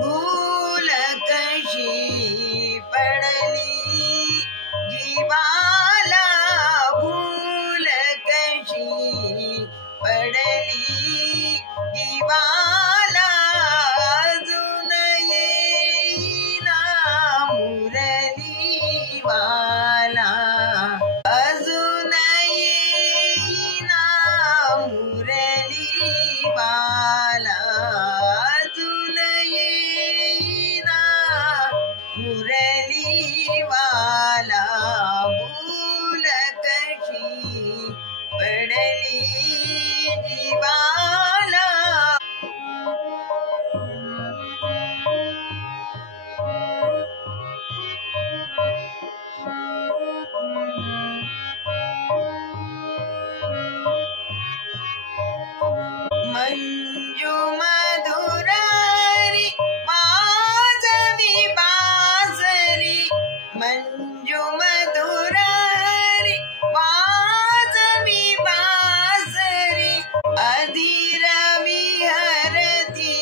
भूल कशी पडली जीवाला, भूल कशी पडली जीवाला, अजून येईना मुरलीवाला, अजून येईना मुरलीवाला, अजून येईना मुरलीवाला, भूल कशी पडली जीवाला. मंजू मधुरारी माझवी बासरी, मंजू मधुरारी माझवी बासरी, अधीर विहरती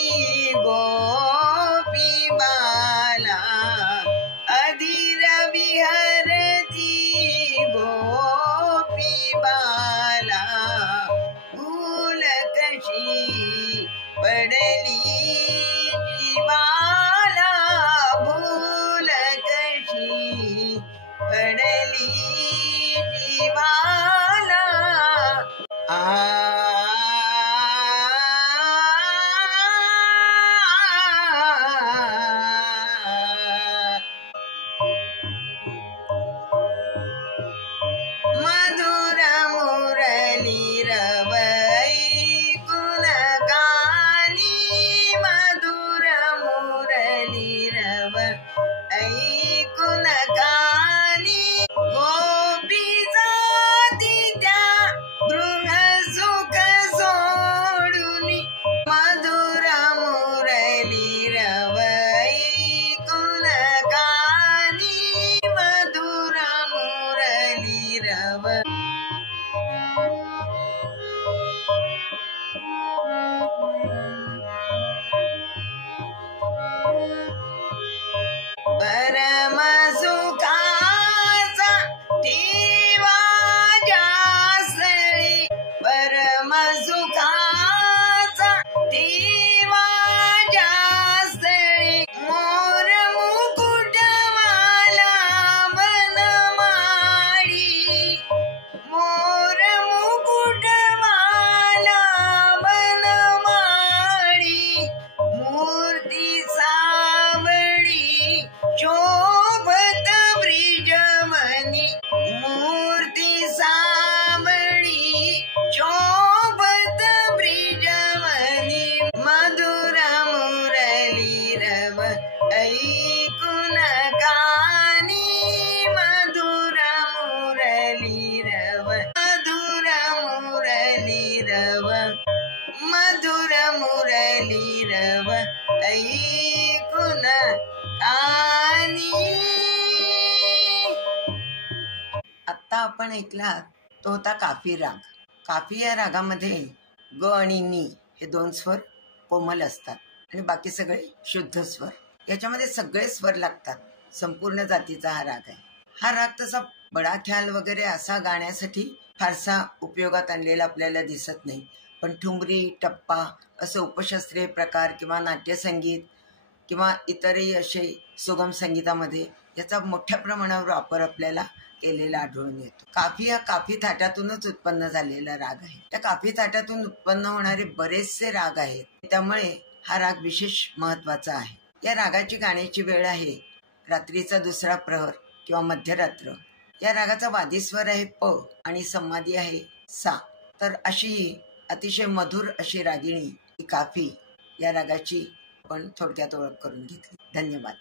गोपी बाला, अधीर विहरती गोपी बाला, भूल कशी पडली जीवाला, भूल कशी पडली जीवाला. मधुर मुरली रवई गुणगानी, मधुर मुरली रव ऐकून गाणी, गोपी जाती त्या गृह सुख सोडूनी, मधुर मुरली रव ऐकून गाणी, मधुर मुरली रव. परम सुखाचा ठेवा जासळी, परम सुखाचा ठेवा जासळी, मोर मुकुटवाला वनमाळी, मोर मुकुटवाला वनमाळी, मूर्ती सावळी शोभत ब्रिजमणी, मूर्ती सावळी शोभत ब्रिजमणी, मधुर मुरली रव ऐकून गाणी, मधुर मुरली रव, मधुर मुरली रव, मधुर मुरली रव ऐकून गाणी. आत्ता आपण ऐकला तो होता काफी राग. काफी या रागामध्ये ग आणि नी हे दोन स्वर कोमल असतात आणि बाकी सगळे शुद्ध स्वर. याच्यामध्ये सगळे स्वर लागतात. संपूर्ण जातीचा हा राग आहे. हा राग तसा बडा ख्याल वगैरे असा गाण्यासाठी फारसा उपयोगात आणलेला आपल्याला दिसत नाही, पण ठुमरी, टप्पा असं उपशास्त्रीय प्रकार किंवा नाट्यसंगीत किंवा इतरही असे सुगम संगीतामध्ये याचा मोठ्या प्रमाणावर वापर आपल्याला केलेला आढळून येतो. काफी हा काफी थाटातूनच उत्पन्न झालेला राग आहे. त्या काफी थाटातून उत्पन्न होणारे बरेचसे राग आहेत, त्यामुळे हा राग विशेष महत्वाचा आहे. या रागाची गाण्याची वेळ आहे रात्रीचा दुसरा प्रहर किंवा मध्यरात्र. या रागाचा वादीस्वर आहे प आणि संवादी आहे सा. तर अशी अतिशय मधुर अशी रागिणी ही काफी या रागाची आपण थोडक्यात ओळख करून घेतली. धन्यवाद.